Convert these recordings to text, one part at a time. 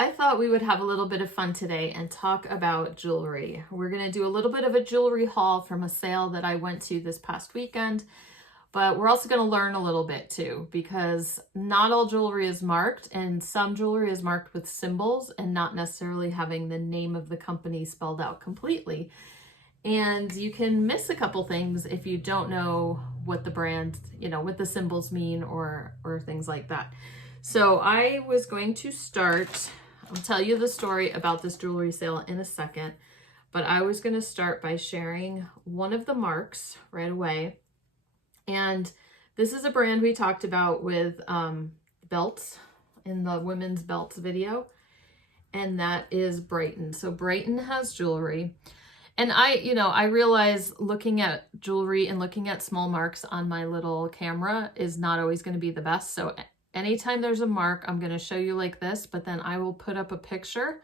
I thought we would have a little bit of fun today and talk about jewelry. We're going to do a little bit of a jewelry haul from a sale that I went to this past weekend, but we're also going to learn a little bit too, because not all jewelry is marked, and some jewelry is marked with symbols and not necessarily having the name of the company spelled out completely. And you can miss a couple things if you don't know what the brand, what the symbols mean or things like that. So I was going to start, I'll tell you the story about this jewelry sale in a second, but I was going to start by sharing one of the marks right away. And this is a brand we talked about with belts in the women's belts video, and that is Brighton. So Brighton has jewelry. And I realize looking at jewelry and looking at small marks on my little camera is not always going to be the best. So anytime there's a mark, I'm going to show you like this, but then I will put up a picture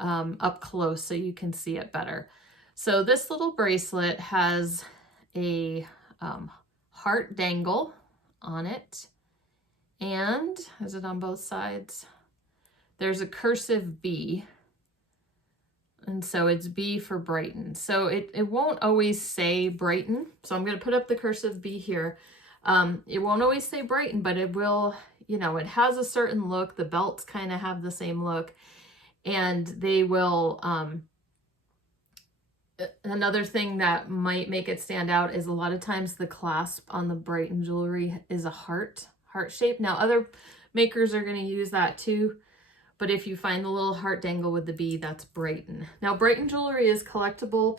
up close so you can see it better. So this little bracelet has a heart dangle on it. And is it on both sides? There's a cursive B. And so it's B for Brighton. So it won't always say Brighton. So I'm going to put up the cursive B here. It won't always say Brighton, but it will, it has a certain look. The belts kind of have the same look, and they will, another thing that might make it stand out is a lot of times the clasp on the Brighton jewelry is a heart shape. Now other makers are going to use that too, but if you find the little heart dangle with the B, that's Brighton. Now Brighton jewelry is collectible.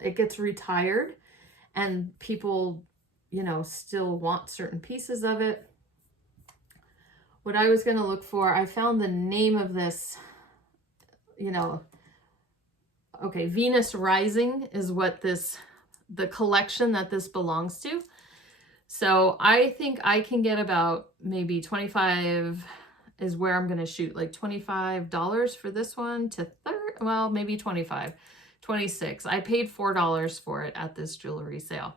It gets retired, and people still want certain pieces of it. What I was going to look for, I found the name of this, okay, Venus Rising is what the collection that this belongs to. So I think I can get about maybe 25 is where I'm going to shoot, like $25 for this one to well, maybe 25, 26. I paid $4 for it at this jewelry sale.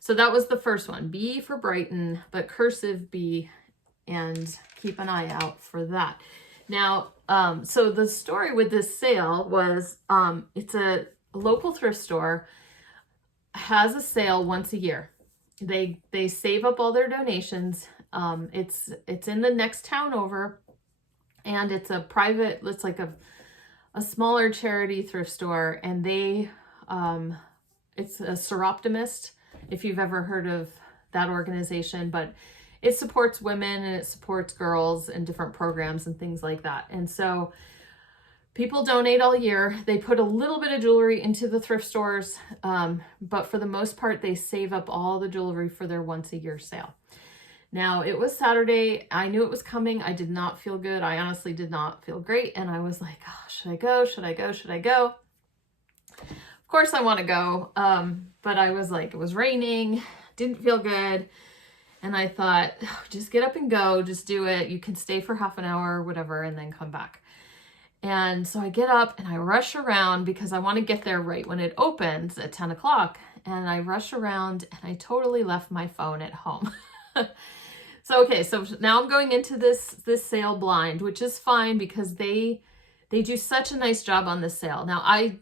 So that was the first one, B for Brighton, but cursive B, and keep an eye out for that. Now, so the story with this sale was, it's a local thrift store, has a sale once a year. They save up all their donations. It's in the next town over, and it's like a smaller charity thrift store, and it's a Seroptimist, if you've ever heard of that organization, but it supports women and it supports girls and different programs and things like that. And so people donate all year. They put a little bit of jewelry into the thrift stores, but for the most part, they save up all the jewelry for their once a year sale. Now, it was Saturday. I knew it was coming. I did not feel good. I honestly did not feel great. And I was like, oh, should I go? Should I go? Should I go? Of course I want to go. But I was like, it was raining, didn't feel good. And I thought, oh, just get up and go, just do it. You can stay for half an hour or whatever, and then come back. And so I get up and I rush around because I want to get there right when it opens at 10 o'clock. And I rush around and I totally left my phone at home. So, okay, so now I'm going into this sale blind, which is fine because they do such a nice job on this sale. Now, I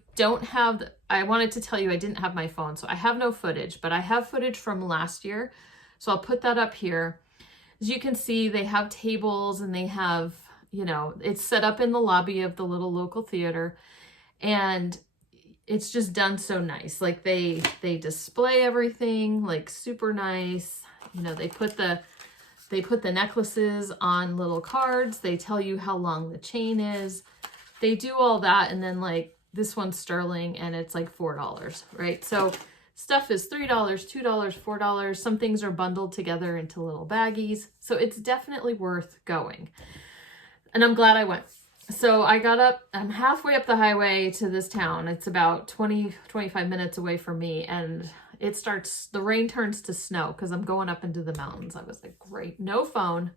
wanted to tell you I didn't have my phone, so I have no footage, but I have footage from last year. So I'll put that up here. As you can see, they have tables and they have, it's set up in the lobby of the little local theater, and it's just done so nice. Like they display everything like super nice. They put the necklaces on little cards. They tell you how long the chain is. They do all that. And then like this one's sterling and it's like $4, right? So stuff is $3, $2, $4. Some things are bundled together into little baggies. So it's definitely worth going. And I'm glad I went. So I got up, I'm halfway up the highway to this town. It's about 20-25 minutes away from me. And the rain turns to snow because I'm going up into the mountains. I was like, great, no phone.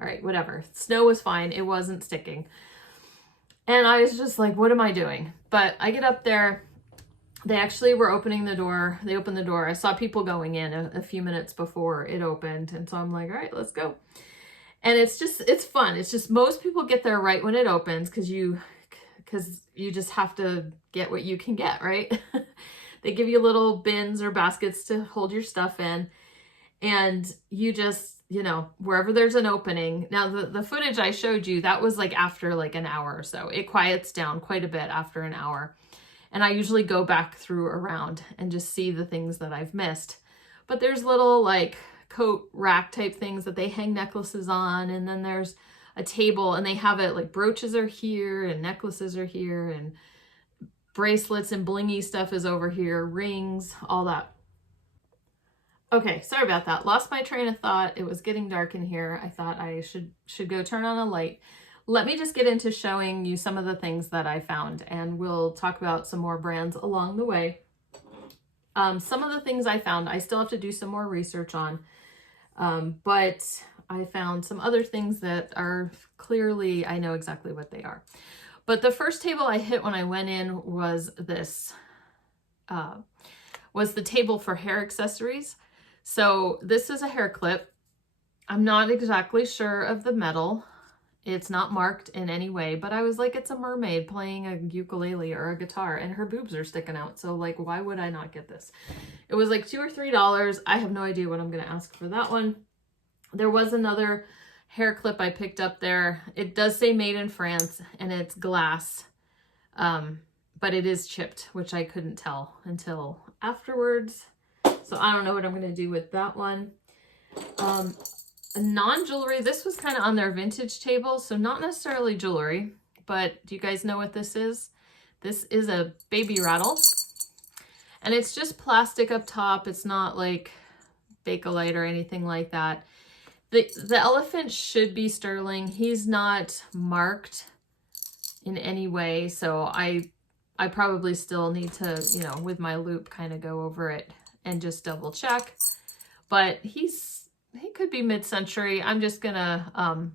All right, whatever. Snow was fine. It wasn't sticking. And I was just like, what am I doing? But I get up there. They actually were opening the door. They opened the door. I saw people going in a few minutes before it opened. And so I'm like, all right, let's go. And it's fun. It's just most people get there right when it opens because you just have to get what you can get, right? They give you little bins or baskets to hold your stuff in. And you just, you know, wherever there's an opening. Now, the footage I showed you, that was like after like an hour or so. It quiets down quite a bit after an hour. And I usually go back through around and just see the things that I've missed. But there's little like coat rack type things that they hang necklaces on. And then there's a table and they have it like brooches are here and necklaces are here and bracelets and blingy stuff is over here, rings, all that. Okay, sorry about that. Lost my train of thought. It was getting dark in here. I thought I should go turn on a light. Let me just get into showing you some of the things that I found, and we'll talk about some more brands along the way. Some of the things I found, I still have to do some more research on, but I found some other things that are clearly, I know exactly what they are. But the first table I hit when I went in was this, was the table for hair accessories. So this is a hair clip. I'm not exactly sure of the metal. It's not marked in any way, but I was like, it's a mermaid playing a ukulele or a guitar and her boobs are sticking out. So like, why would I not get this? It was like $2 or $3. I have no idea what I'm going to ask for that one. There was another hair clip I picked up there. It does say made in France and it's glass, but it is chipped, which I couldn't tell until afterwards. So I don't know what I'm going to do with that one. Non-jewelry, this was kind of on their vintage table, so not necessarily jewelry, but do you guys know what this is? This is a baby rattle, and it's just plastic up top. It's not like Bakelite or anything like that. The elephant should be sterling. He's not marked in any way, so I probably still need to, you know, with my loop kind of go over it and just double check. But he could be mid-century. I'm just gonna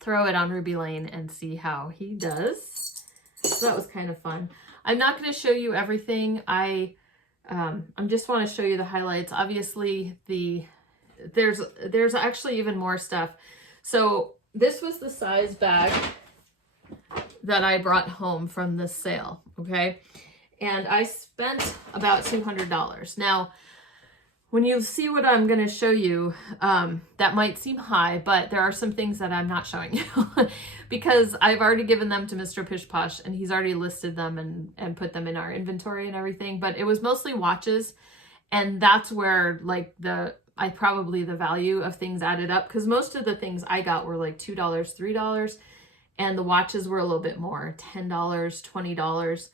throw it on Ruby Lane and see how he does. So that was kind of fun. I'm not going to show you everything. I just want to show you the highlights. Obviously, there's actually even more stuff. So this was the size bag that I brought home from this sale, okay? And I spent about $200. Now, when you see what I'm going to show you, that might seem high, but there are some things that I'm not showing you because I've already given them to Mr. Pish Posh and he's already listed them and put them in our inventory and everything. But it was mostly watches, and that's where like the value of things added up, because most of the things I got were like $2, $3, and the watches were a little bit more, $10, $20.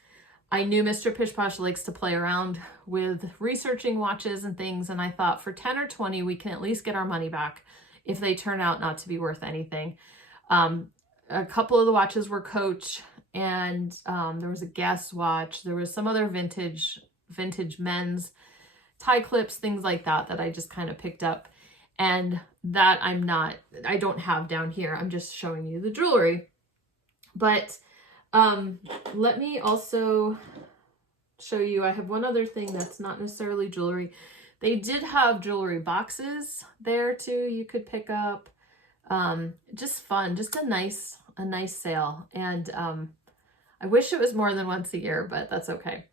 I knew Mr. Pish Posh likes to play around with researching watches and things, and I thought for 10 or 20, we can at least get our money back if they turn out not to be worth anything. A couple of the watches were Coach, and there was a Guess watch. There was some other vintage men's tie clips, things like that I just kind of picked up, and that I don't have down here. I'm just showing you the jewelry. But let me also show you, I have one other thing that's not necessarily jewelry. They did have jewelry boxes there too, you could pick up. Just fun, just a nice sale. And I wish it was more than once a year, but that's okay.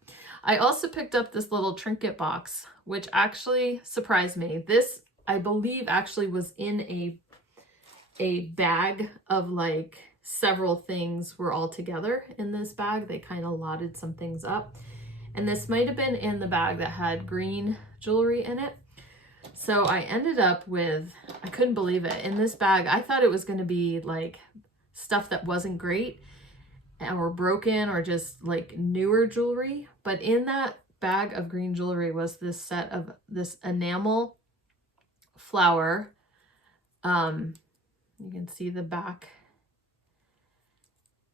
I also picked up this little trinket box, which actually surprised me. This, I believe, actually was in a bag of like several things were all together in this bag. They kind of lotted some things up. And this might have been in the bag that had green jewelry in it. So I ended up with, I couldn't believe it. In this bag, I thought it was going to be like stuff that wasn't great or broken or just like newer jewelry. But in that bag of green jewelry was this set of this enamel flower. You can see the back.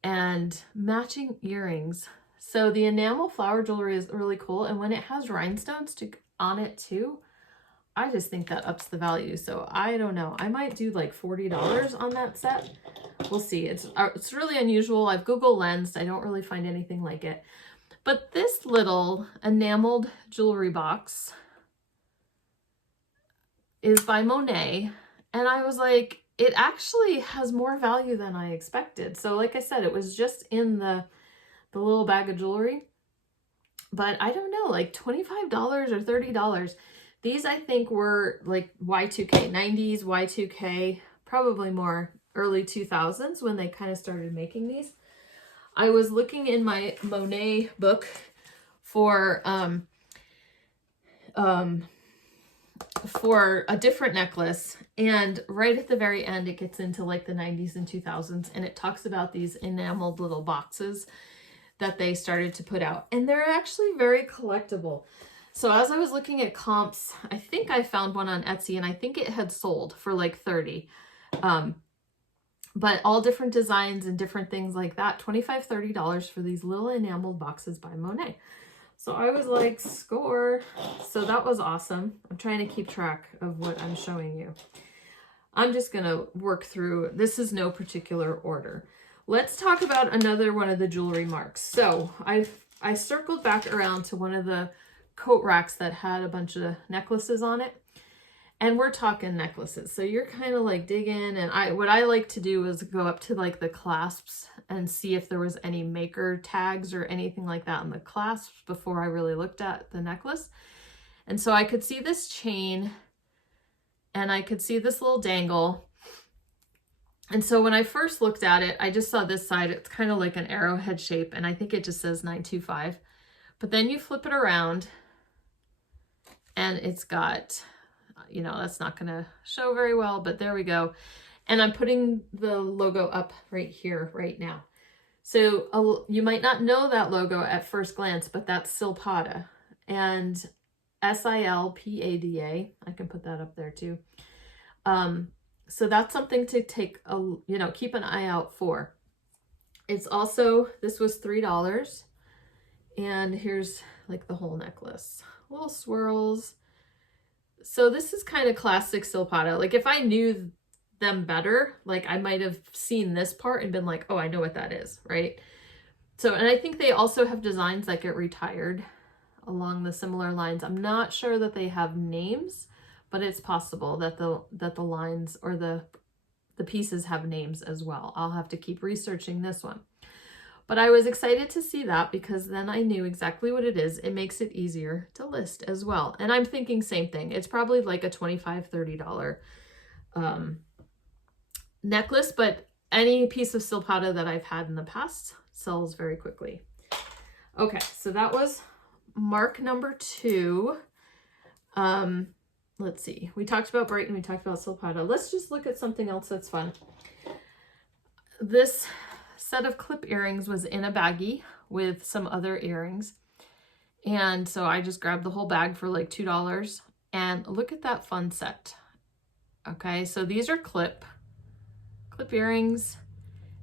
And matching earrings. So the enamel flower jewelry is really cool. And when it has rhinestones on it too, I just think that ups the value. So I don't know. I might do like $40 on that set. We'll see. It's really unusual. I've Google lensed. I don't really find anything like it. But this little enameled jewelry box is by Monet. And I was like, it actually has more value than I expected. So like I said, it was just in the little bag of jewelry, but I don't know, like $25 or $30. These I think were like Y2K, 90s, Y2K, probably more early 2000s when they kind of started making these. I was looking in my Monet book for a different necklace, and right at the very end it gets into like the 90s and 2000s, and it talks about these enameled little boxes that they started to put out, and they're actually very collectible. So as I was looking at comps, I think I found one on Etsy, and I think it had sold for like 30, but all different designs and different things like that. $25, $30 for these little enameled boxes by Monet. So I was like, score. So that was awesome. I'm trying to keep track of what I'm showing you. I'm just going to work through. This is no particular order. Let's talk about another one of the jewelry marks. So I circled back around to one of the coat racks that had a bunch of necklaces on it. And we're talking necklaces. So you're kind of like digging, and what I like to do is go up to like the clasps and see if there was any maker tags or anything like that on the clasps before I really looked at the necklace. And so I could see this chain, and I could see this little dangle. And so when I first looked at it, I just saw this side. It's kind of like an arrowhead shape, and I think it just says 925. But then you flip it around, and it's got, you know, that's not going to show very well, but there we go. And I'm putting the logo up right here, right now. So you might not know that logo at first glance, but that's Silpada, and Silpada. I can put that up there too. So that's something to take keep an eye out for. It's also, this was $3, and here's like the whole necklace, little swirls. So this is kind of classic Silpada. Like if I knew them better, like I might have seen this part and been like, oh, I know what that is, right? So, and I think they also have designs that get retired along the similar lines. I'm not sure that they have names, but it's possible that the lines or the pieces have names as well. I'll have to keep researching this one. But I was excited to see that because then I knew exactly what it is. It makes it easier to list as well. And I'm thinking same thing. It's probably like a $25, $30 necklace, but any piece of Silpada that I've had in the past sells very quickly. Okay, so that was mark number 2. Let's see. We talked about Brighton. We talked about Silpada. Let's just look at something else that's fun. This set of clip earrings was in a baggie with some other earrings, and so I just grabbed the whole bag for like $2, and look at that fun set. Okay, so these are clip earrings,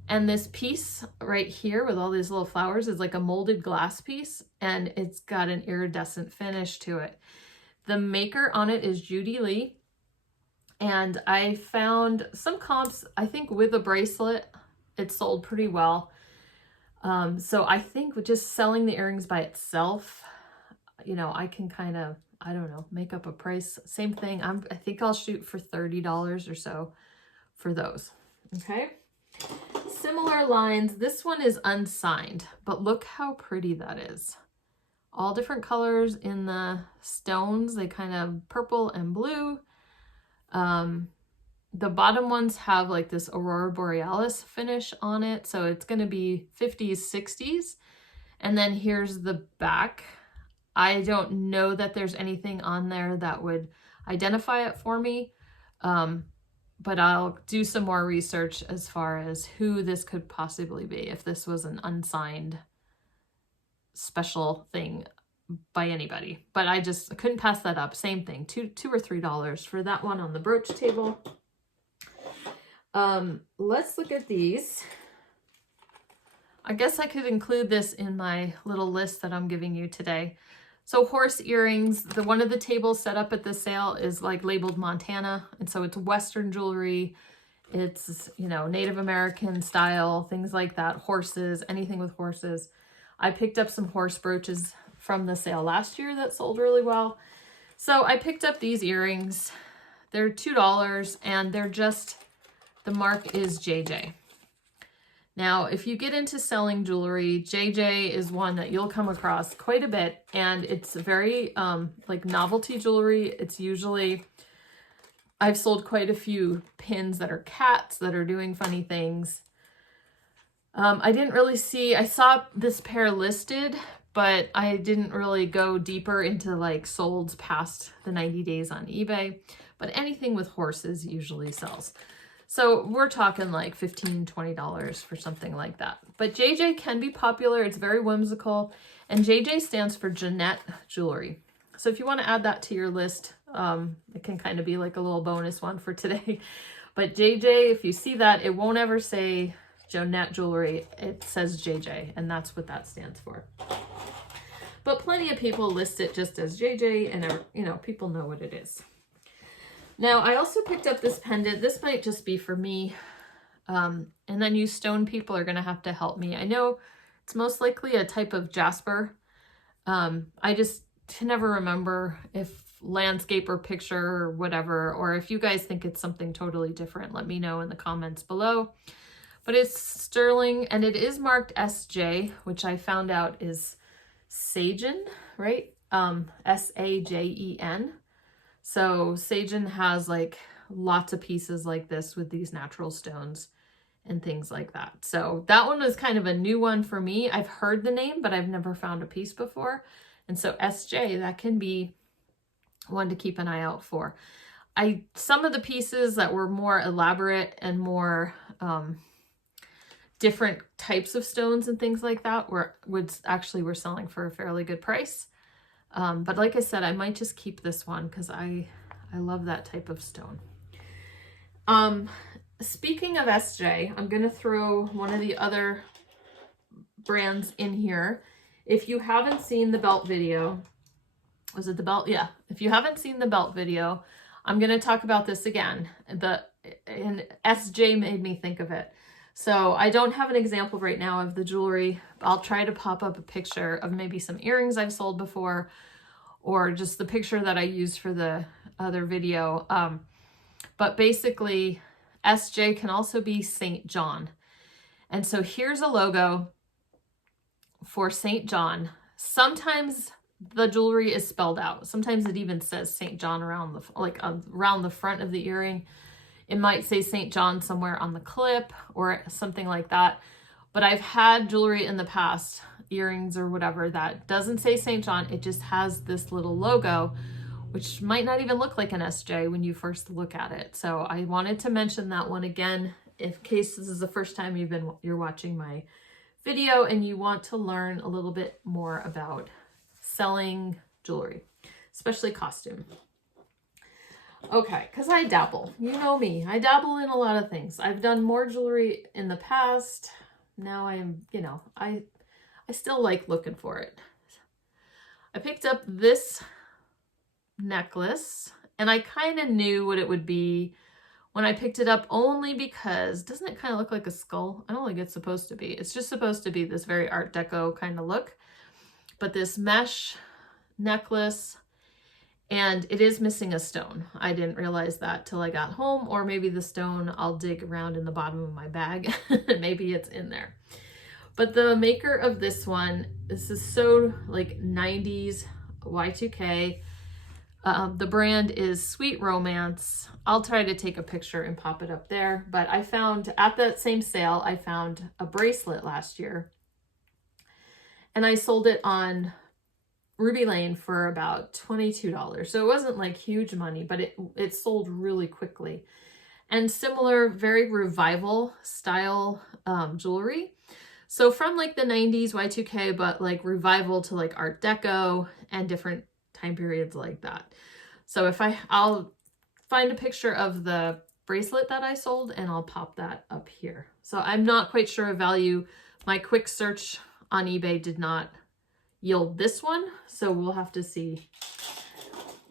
and this piece right here with all these little flowers is like a molded glass piece, and it's got an iridescent finish to it. The maker on it is Judy Lee, and I found some comps, I think with a bracelet it sold pretty well. So I think with just selling the earrings by itself, you know, I can kind of, I don't know, make up a price. Same thing. I think I'll shoot for $30 or so for those. Okay. Similar lines. This one is unsigned, but look how pretty that is. All different colors in the stones. They kind of purple and blue. The bottom ones have like this Aurora Borealis finish on it. So it's going to be 50s, 60s. And then here's the back. I don't know that there's anything on there that would identify it for me. But I'll do some more research as far as who this could possibly be, if this was an unsigned special thing by anybody. But I just couldn't pass that up. Same thing, $2 or $3 for that one on the brooch table. Let's look at these. I guess I could include this in my little list that I'm giving you today. So horse earrings, the one of the tables set up at the sale is like labeled Montana. And so it's Western jewelry. It's, you know, Native American style, things like that. Horses, anything with horses. I picked up some horse brooches from the sale last year that sold really well. So I picked up these earrings. They're $2 and they're just the mark is JJ. Now, if you get into selling jewelry, JJ is one that you'll come across quite a bit, and it's very like novelty jewelry. It's usually, I've sold quite a few pins that are cats that are doing funny things. I didn't really see, I saw this pair listed, but I didn't really go deeper into like solds past the 90 days on eBay, but anything with horses usually sells. So we're talking like $15, $20 for something like that. But JJ can be popular. It's very whimsical. And JJ stands for Jeanette Jewelry. So if you want to add that to your list, it can kind of be like a little bonus one for today. But JJ, if you see that, it won't ever say Jeanette Jewelry. It says JJ, and that's what that stands for. But plenty of people list it just as JJ, and you know, people know what it is. Now, I also picked up this pendant. This might just be for me. And then you stone people are going to have to help me. I know it's most likely a type of jasper. I just can never remember if landscape or picture or whatever, or if you guys think it's something totally different, let me know in the comments below. But it's sterling, and it is marked SJ, which I found out is Sagen, right? S-A-J-E-N. So Sagen has like lots of pieces like this with these natural stones and things like that. So that one was kind of a new one for me. I've heard the name, but I've never found a piece before. And so SJ, that can be one to keep an eye out for. Some of the pieces that were more elaborate and more different types of stones and things like that were selling for a fairly good price. But like I said, I might just keep this one because I love that type of stone. Speaking of SJ, I'm going to throw one of the other brands in here. If you haven't seen the belt video, was it the belt? Yeah. If you haven't seen the belt video, I'm going to talk about this again. And SJ made me think of it. So I don't have an example right now of the jewelry. I'll try to pop up a picture of maybe some earrings I've sold before, or just the picture that I used for the other video. But basically, SJ can also be St. John. And so here's a logo for St. John. Sometimes the jewelry is spelled out. Sometimes it even says St. John around the front of the earring. It might say St. John somewhere on the clip or something like that. But I've had jewelry in the past, earrings or whatever, that doesn't say St. John. It just has this little logo, which might not even look like an SJ when you first look at it. So I wanted to mention that one again, in case this is the first time you're watching my video and you want to learn a little bit more about selling jewelry, especially costume. Okay, because I dabble. You know me. I dabble in a lot of things. I've done more jewelry in the past. Now I'm, I still like looking for it. I picked up this necklace, and I kind of knew what it would be when I picked it up, only because, doesn't it kind of look like a skull? I don't think it's supposed to be. It's just supposed to be this very Art Deco kind of look. But this mesh necklace, and it is missing a stone. I didn't realize that till I got home, or maybe the stone, I'll dig around in the bottom of my bag. Maybe it's in there. But the maker of this one, this is so like 90s Y2K. The brand is Sweet Romance. I'll try to take a picture and pop it up there. But I found, at that same sale, I found a bracelet last year. And I sold it on Ruby Lane for about $22. So it wasn't like huge money, but it sold really quickly. And similar, very revival style jewelry. So from like the 90s Y2K, but like revival to like Art Deco and different time periods like that. So I'll find a picture of the bracelet that I sold and I'll pop that up here. So I'm not quite sure of value. My quick search on eBay did not yield this one, so we'll have to see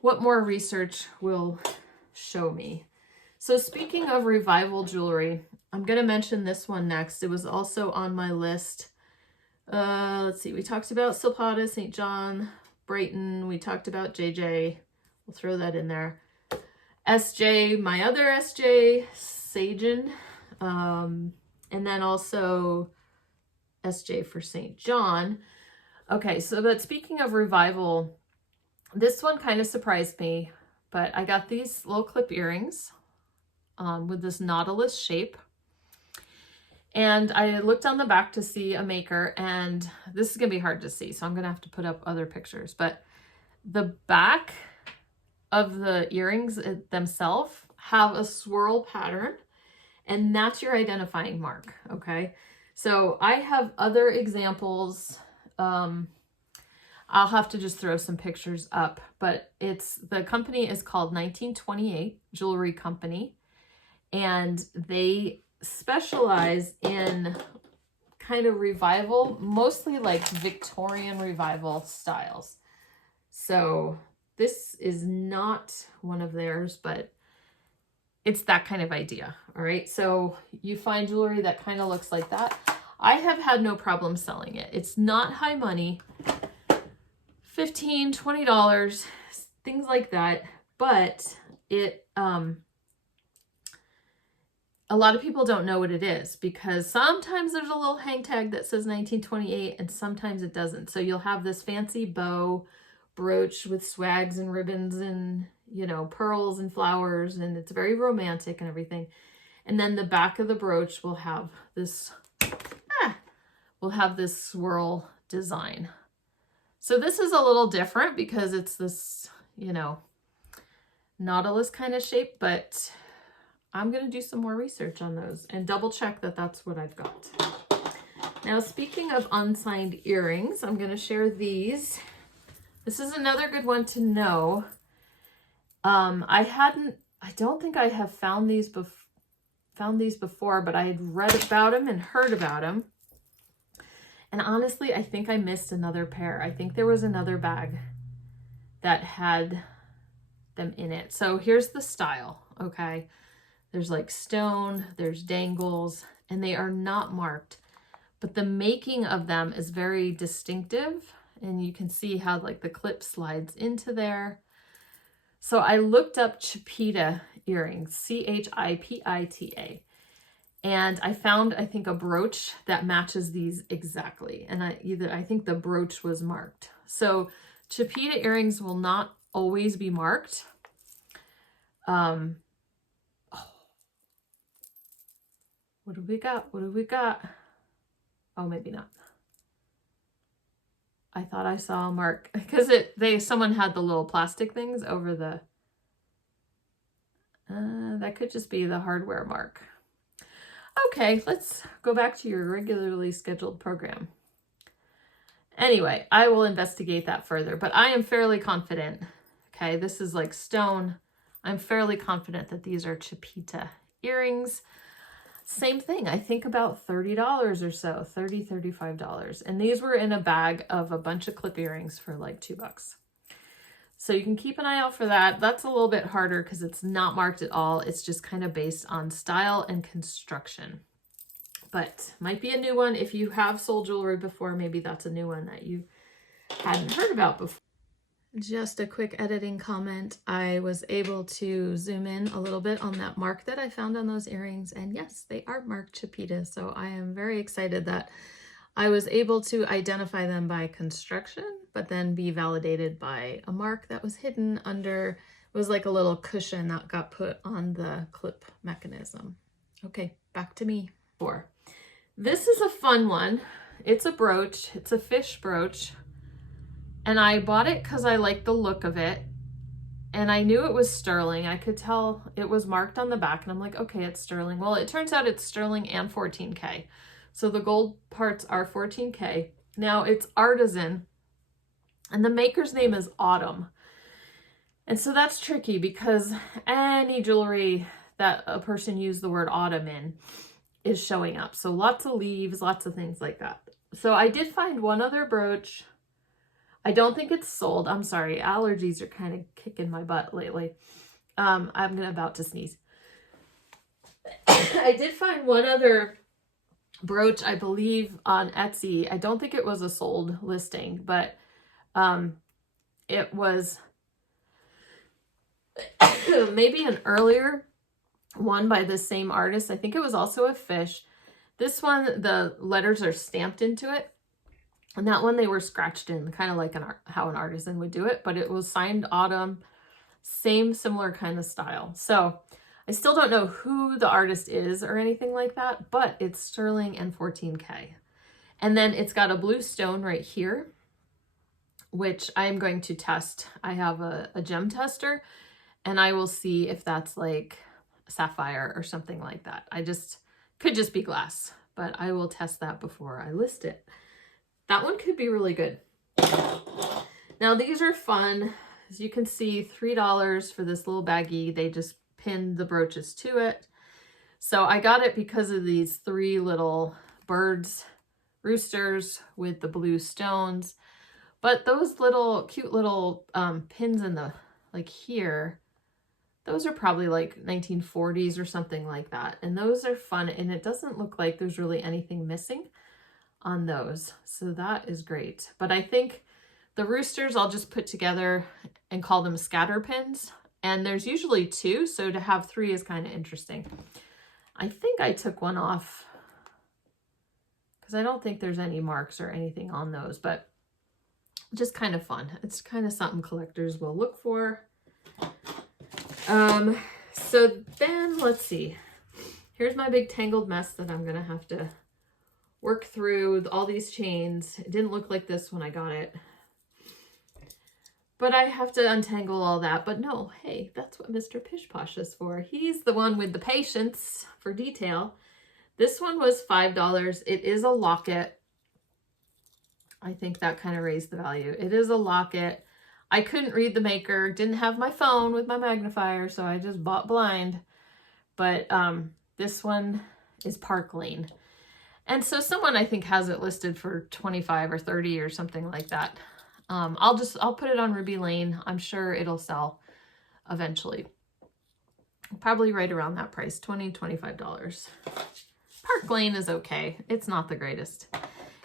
what more research will show me. So speaking of revival jewelry, I'm going to mention this one next. It was also on my list. Let's see, we talked about Chapita, St. John, Brighton. We talked about JJ. We'll throw that in there. SJ, my other SJ, Sagen. And then also SJ for St. John. Okay, so but speaking of revival, this one kind of surprised me, but I got these little clip earrings with this nautilus shape. And I looked on the back to see a maker, and this is going to be hard to see, so I'm going to have to put up other pictures. But the back of the earrings themselves have a swirl pattern, and that's your identifying mark, okay? So I have other examples. I'll have to just throw some pictures up, but the company is called 1928 Jewelry Company, and they specialize in kind of revival, mostly like Victorian revival styles. So this is not one of theirs, but it's that kind of idea. All right. So you find jewelry that kind of looks like that. I have had no problem selling it. It's not high money, $15, $20, things like that. But it, a lot of people don't know what it is, because sometimes there's a little hang tag that says 1928 and sometimes it doesn't. So you'll have this fancy bow brooch with swags and ribbons and, you know, pearls and flowers, and it's very romantic and everything. And then the back of the brooch will have this, swirl design. So this is a little different because it's this, you know, nautilus kind of shape, but I'm going to do some more research on those and double check that that's what I've got. Now, speaking of unsigned earrings, I'm going to share these. This is another good one to know. I don't think I have found these before, but I had read about them and heard about them. And honestly, I think I missed another pair. I think there was another bag that had them in it. So here's the style, okay? There's like stone, there's dangles, and they are not marked. But the making of them is very distinctive, and you can see how like the clip slides into there. So I looked up Chapita earrings, C-H-I-P-I-T-A. And I found, I think, a brooch that matches these exactly. And I think the brooch was marked. So Chapita earrings will not always be marked. What do we got? What do we got? Oh, maybe not. I thought I saw a mark because someone had the little plastic things over the, that could just be the hardware mark. Okay, let's go back to your regularly scheduled program. Anyway, I will investigate that further, but I am fairly confident. Okay, this is like stone. I'm fairly confident that these are Chapita earrings. Same thing, I think about $30 or so, $30, $35. And these were in a bag of a bunch of clip earrings for like $2. So you can keep an eye out for that. That's a little bit harder because it's not marked at all. It's just kind of based on style and construction. But might be a new one. If you have sold jewelry before, maybe that's a new one that you hadn't heard about before. Just a quick editing comment. I was able to zoom in a little bit on that mark that I found on those earrings. And yes, they are marked Chapita. So I am very excited that I was able to identify them by construction, but then be validated by a mark that was hidden under, it was like a little cushion that got put on the clip mechanism. Okay, back to me. This is a fun one. It's a brooch. It's a fish brooch. And I bought it because I like the look of it. And I knew it was sterling. I could tell it was marked on the back. And I'm like, okay, it's sterling. Well, it turns out it's sterling and 14K. So the gold parts are 14K. Now it's Artisan. And the maker's name is Autumn. And so that's tricky because any jewelry that a person used the word autumn in is showing up. So lots of leaves, lots of things like that. So I did find one other brooch. I don't think it's sold. I'm sorry. Allergies are kind of kicking my butt lately. I'm about to sneeze. I did find one other brooch, I believe, on Etsy. I don't think it was a sold listing, but it was maybe an earlier one by the same artist. I think it was also a fish. This one, the letters are stamped into it. And that one, they were scratched in, kind of like how an artisan would do it. But it was signed Autumn. Same, similar kind of style. So I still don't know who the artist is or anything like that. But it's sterling and 14K. And then it's got a blue stone right here, which I'm going to test. I have a gem tester. And I will see if that's like sapphire or something like that. Could just be glass, but I will test that before I list it. That one could be really good. Now these are fun. As you can see, $3 for this little baggie. They just pinned the brooches to it. So I got it because of these 3 little birds, roosters with the blue stones. But those little cute little pins in the, like here, those are probably like 1940s or something like that. And those are fun. And it doesn't look like there's really anything missing on those. So that is great. But I think the roosters I'll just put together and call them scatter pins. And there's usually 2. So to have 3 is kind of interesting. I think I took one off because I don't think there's any marks or anything on those. But just kind of fun. It's kind of something collectors will look for. So then let's see, here's my big tangled mess that I'm going to have to work through all these chains. It didn't look like this when I got it, but I have to untangle all that. But no, hey, that's what Mr. Pish Posh is for. He's the one with the patience for detail. This one was $5. It is a locket. I think that kind of raised the value. It is a locket. I couldn't read the maker, didn't have my phone with my magnifier, so I just bought blind. But this one is Park Lane. And so someone I think has it listed for 25 or 30 or something like that. I'll put it on Ruby Lane. I'm sure it'll sell eventually. Probably right around that price, $20, $25. Park Lane is okay. It's not the greatest.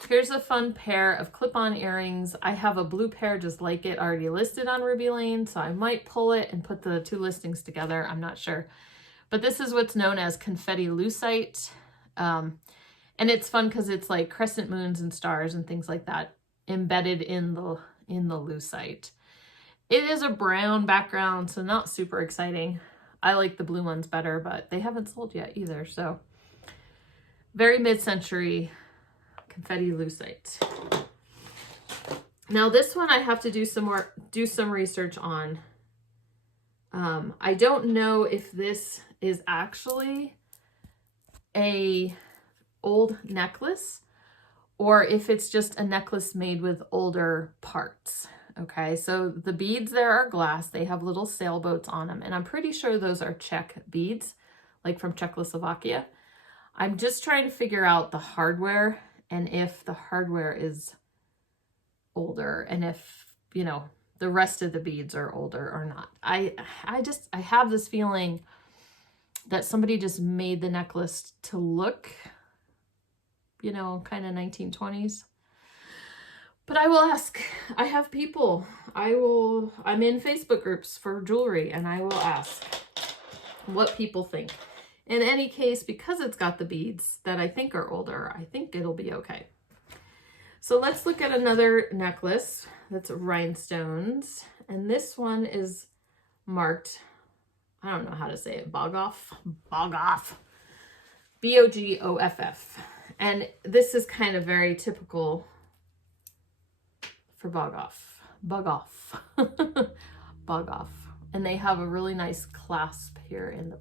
Here's a fun pair of clip-on earrings. I have a blue pair just like it already listed on Ruby Lane, so I might pull it and put the 2 listings together. I'm not sure. But this is what's known as confetti lucite. And it's fun because it's like crescent moons and stars and things like that embedded in the lucite. It is a brown background, so not super exciting. I like the blue ones better, but they haven't sold yet either. So very mid-century confetti lucite. Now this one I have to do some research on. I don't know if this is actually a old necklace or if it's just a necklace made with older parts. Okay, so the beads there are glass. They have little sailboats on them, and I'm pretty sure those are Czech beads, like from Czechoslovakia. I'm just trying to figure out the hardware and if the hardware is older and if, you know, the rest of the beads are older or not. I have this feeling that somebody just made the necklace to look, you know, kind of 1920s. But I will ask. I have people. I'm in Facebook groups for jewelry, and I will ask what people think. In any case, because it's got the beads that I think are older, I think it'll be okay. So let's look at another necklace that's rhinestones. And this one is marked, I don't know how to say it, Bogoff. Bogoff. B-O-G-O-F-F. And this is kind of very typical for Bogoff. Bogoff. Bogoff. And they have a really nice clasp here in the,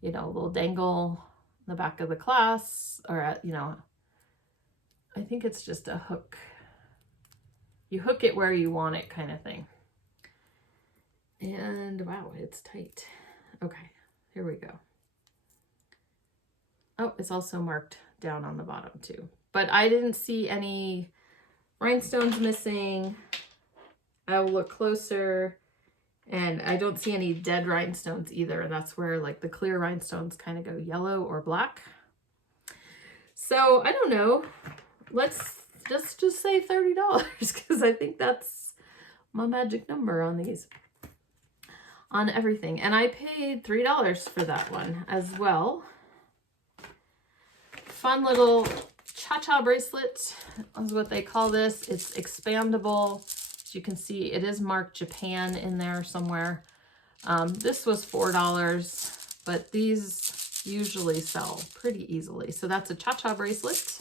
you know, little dangle in the back of the clasp, or at, you know, I think it's just a hook. You hook it where you want it kind of thing. And wow, it's tight. Okay, here we go. Oh, it's also marked down on the bottom too. But I didn't see any rhinestones missing. I will look closer. And I don't see any dead rhinestones either. That's where like the clear rhinestones kind of go yellow or black. So I don't know. Let's just say $30 because I think that's my magic number on these. on everything. And I paid $3 for that one as well. Fun little cha-cha bracelet is what they call this. It's expandable. As you can see, it is marked Japan in there somewhere. This was $4, but these usually sell pretty easily. So that's a cha-cha bracelet.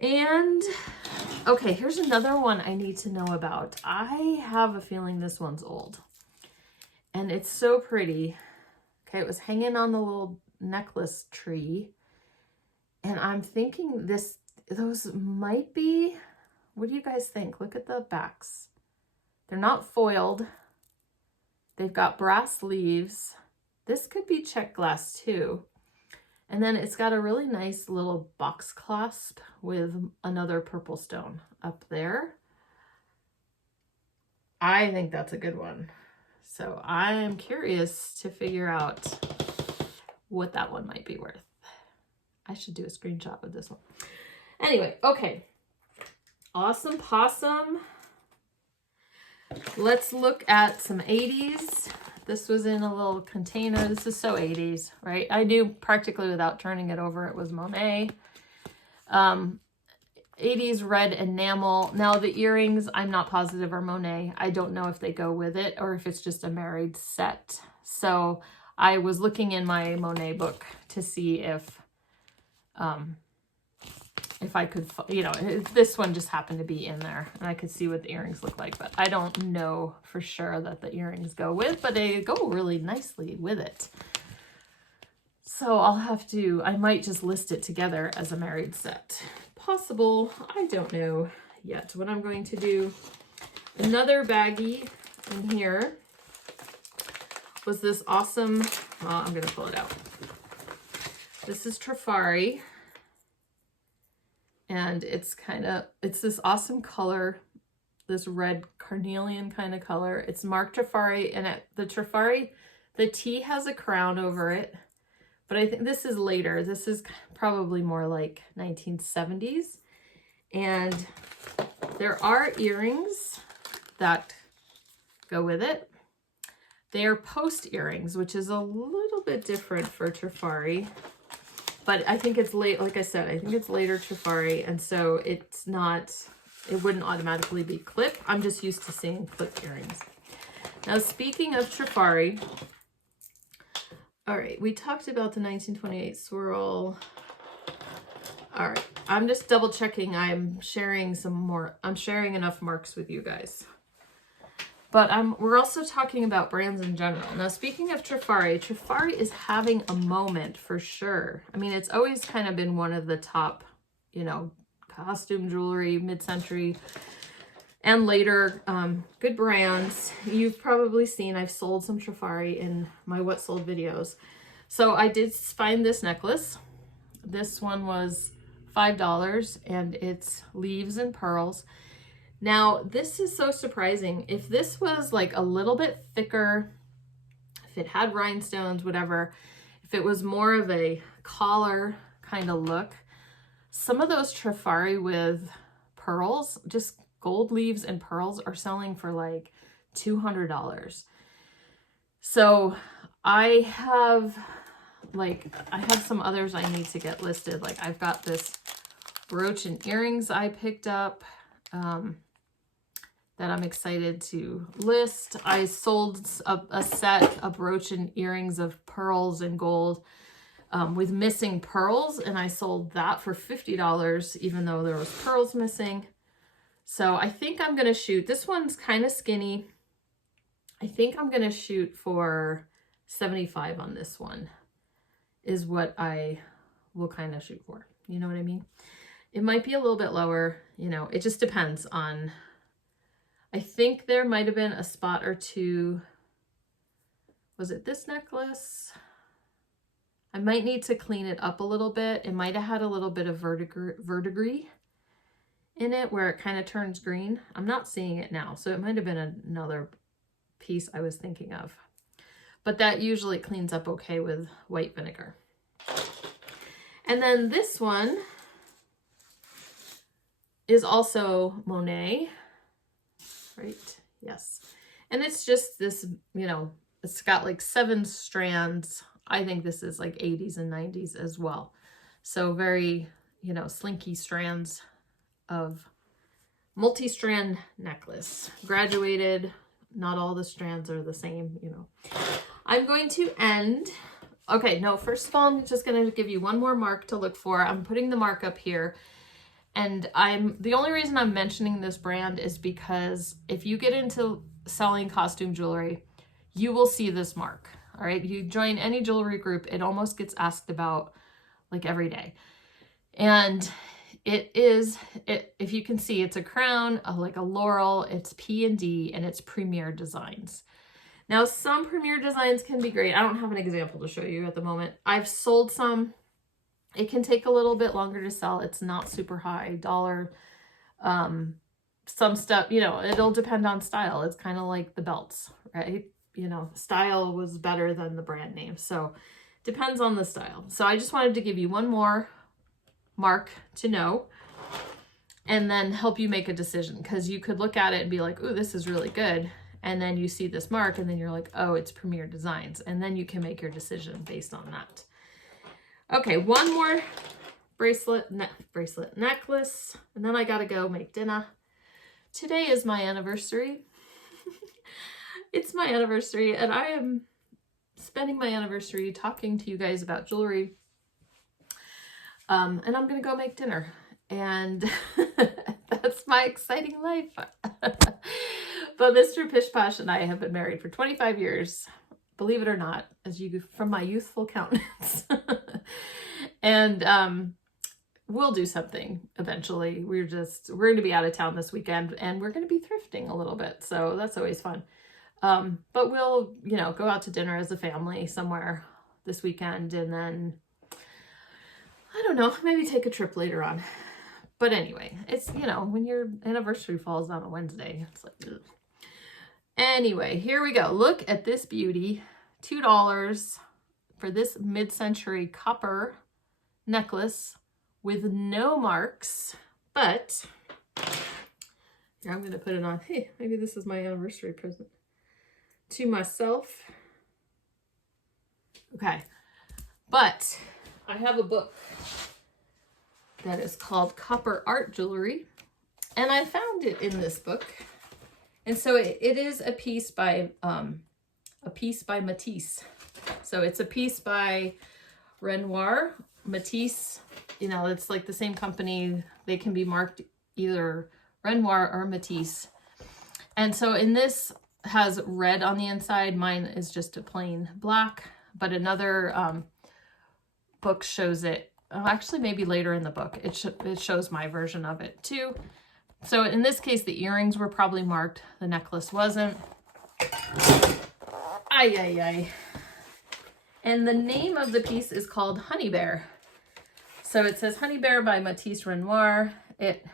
And okay, here's another one I need to know about. I have a feeling this one's old. And it's so pretty. Okay, it was hanging on the little necklace tree. And I'm thinking those might be, what do you guys think? Look at the backs. They're not foiled. They've got brass leaves. This could be check glass too. And then it's got a really nice little box clasp with another purple stone up there. I think that's a good one. So I'm curious to figure out what that one might be worth. I should do a screenshot with this one. Anyway, okay. Awesome possum. Let's look at some 80s. This was in a little container. This is so 80s, right? I knew practically without turning it over it was Monet. 80s red enamel. Now the earrings, I'm not positive are Monet. I don't know if they go with it or if it's just a married set. So I was looking in my Monet book to see if I could, you know, this one just happened to be in there and I could see what the earrings look like, but I don't know for sure that the earrings go with, but they go really nicely with it. So I'll have to, I might just list it together as a married set. Possible, I don't know yet what I'm going to do. Another baggie in here was this awesome, I'm going to pull it out. This is Trifari. And it's this awesome color, this red carnelian kind of color. It's marked Trifari, and the Trifari, the T has a crown over it, but I think this is later. This is probably more like 1970s. And there are earrings that go with it. They are post earrings, which is a little bit different for Trifari. But I think it's late, like I said, I think it's later Trifari, and so it's not, it wouldn't automatically be clip. I'm just used to seeing clip earrings. Now, speaking of Trifari, all right, we talked about the 1928 swirl. All right, I'm just double checking. I'm sharing enough marks with you guys. But we're also talking about brands in general. Now, speaking of Trifari, Trifari is having a moment for sure. I mean, it's always kind of been one of the top, you know, costume jewelry, mid-century, and later good brands. You've probably seen, I've sold some Trifari in my What Sold videos. So I did find this necklace. This one was $5, and it's leaves and pearls. Now, this is so surprising. If this was like a little bit thicker, if it had rhinestones, whatever, if it was more of a collar kind of look, some of those Trifari with pearls, just gold leaves and pearls, are selling for like $200. So I have some others I need to get listed. Like I've got this brooch and earrings I picked up, that I'm excited to list. I sold a set of brooch and earrings of pearls and gold with missing pearls, and I sold that for $50 even though there was pearls missing. So I think I'm gonna shoot, this one's kind of skinny. I think I'm gonna shoot for 75 on this one is what I will kind of shoot for. You know what I mean? It might be a little bit lower, you know, it just depends on, I think there might have been a spot or two. Was it this necklace? I might need to clean it up a little bit. It might have had a little bit of verdigris in it where it kind of turns green. I'm not seeing it now, so it might have been another piece I was thinking of. But that usually cleans up okay with white vinegar. And then this one is also Monet. Right? Yes. And it's just this, you know, it's got like 7 strands. I think this is like 80s and 90s as well. So very, you know, slinky strands of multi-strand necklace. Graduated, not all the strands are the same, you know. I'm going to end, okay, no, first of all, I'm just going to give you one more mark to look for. I'm putting the mark up here. And the only reason I'm mentioning this brand is because if you get into selling costume jewelry, you will see this mark. All right. You join any jewelry group, it almost gets asked about like every day. And if you can see, it's a crown, like a laurel, it's P&D, and it's Premier Designs. Now, some Premier Designs can be great. I don't have an example to show you at the moment. I've sold some. It can take a little bit longer to sell. It's not super high dollar. Some stuff, you know, it'll depend on style. It's kind of like the belts, right? You know, style was better than the brand name. So depends on the style. So I just wanted to give you one more mark to know and then help you make a decision, because you could look at it and be like, ooh, this is really good. And then you see this mark and then you're like, oh, it's Premier Designs. And then you can make your decision based on that. Okay, one more bracelet, necklace, and then I gotta go make dinner. Today is my anniversary. It's my anniversary, and I am spending my anniversary talking to you guys about jewelry. And I'm gonna go make dinner, and that's my exciting life. But Mr. Pish Posh and I have been married for 25 years. Believe it or not, as you from my youthful countenance. And we'll do something eventually. We're going to be out of town this weekend, and we're going to be thrifting a little bit. So that's always fun. But we'll, you know, go out to dinner as a family somewhere this weekend, and then, I don't know, maybe take a trip later on. But anyway, it's, you know, when your anniversary falls on a Wednesday, it's like, ugh. Anyway, here we go. Look at this beauty. $2 for this mid-century copper necklace with no marks, but here, I'm going to put it on. Hey, maybe this is my anniversary present to myself. Okay, but I have a book that is called Copper Art Jewelry, and I found it in this book. And so it is a piece by Matisse. So it's a piece by Renoir. Matisse, you know, it's like the same company. They can be marked either Renoir or Matisse. And so in this has red on the inside. Mine is just a plain black, but another book shows it. Oh, actually, maybe later in the book, it shows my version of it too. So in this case, the earrings were probably marked. The necklace wasn't. Ay, ay, ay. And the name of the piece is called Honey Bear. So it says Honey Bear by Matisse Renoir. It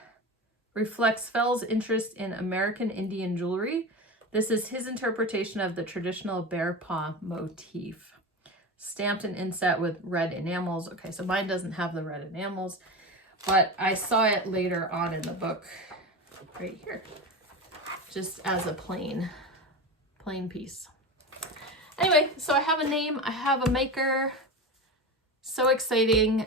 reflects Fell's interest in American Indian jewelry. This is his interpretation of the traditional bear paw motif. Stamped and inset with red enamels. Okay, so mine doesn't have the red enamels, but I saw it later on in the book right here, just as a plain piece. Anyway, so I have a name, I have a maker. So exciting.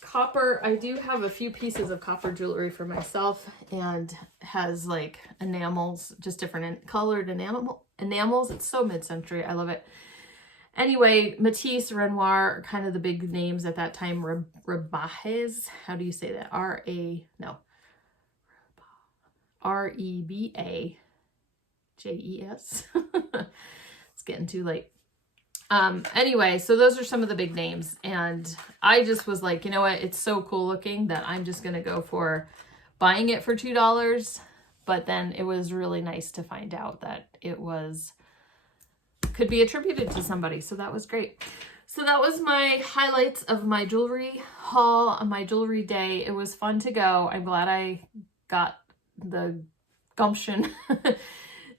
Copper, I do have a few pieces of copper jewelry for myself, and has like enamels, just different colored enamels. It's so mid-century. I love it. Anyway, Matisse, Renoir, kind of the big names at that time. Rebajes, how do you say that? R-E-B-A-J-E-S. It's getting too late. Anyway, so those are some of the big names, and I just was like, you know what? It's so cool looking that I'm just going to go for buying it for $2. But then it was really nice to find out that it could be attributed to somebody. So that was great. So that was my highlights of my jewelry haul on my jewelry day. It was fun to go. I'm glad I got the gumption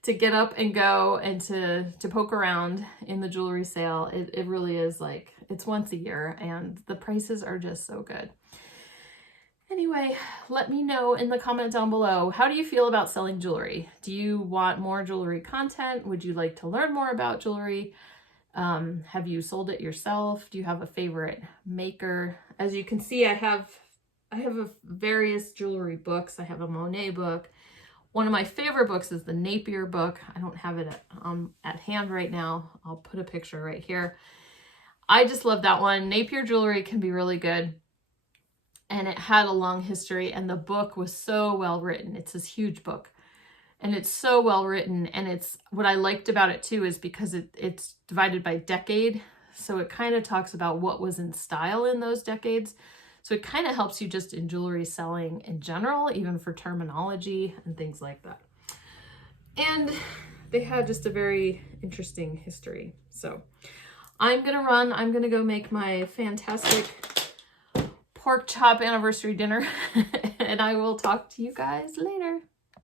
to get up and go and to poke around in the jewelry sale. It really is like, it's once a year, and the prices are just so good. Anyway. anyway, let me know in the comment down below, how do you feel about selling jewelry? Do you want more jewelry content? Would you like to learn more about jewelry? Have you sold it yourself? Do you have a favorite maker? As you can see, I have various jewelry books. I have a Monet book. One of my favorite books is the Napier book. I don't have it at hand right now. I'll put a picture right here. I just love that one. Napier jewelry can be really good. And it had a long history, and the book was so well written. It's this huge book. And it's so well written, and it's what I liked about it too is because it's divided by decade. So it kind of talks about what was in style in those decades. So it kind of helps you just in jewelry selling in general, even for terminology and things like that. And they had just a very interesting history. So I'm gonna go make my fantastic pork chop anniversary dinner, and I will talk to you guys later.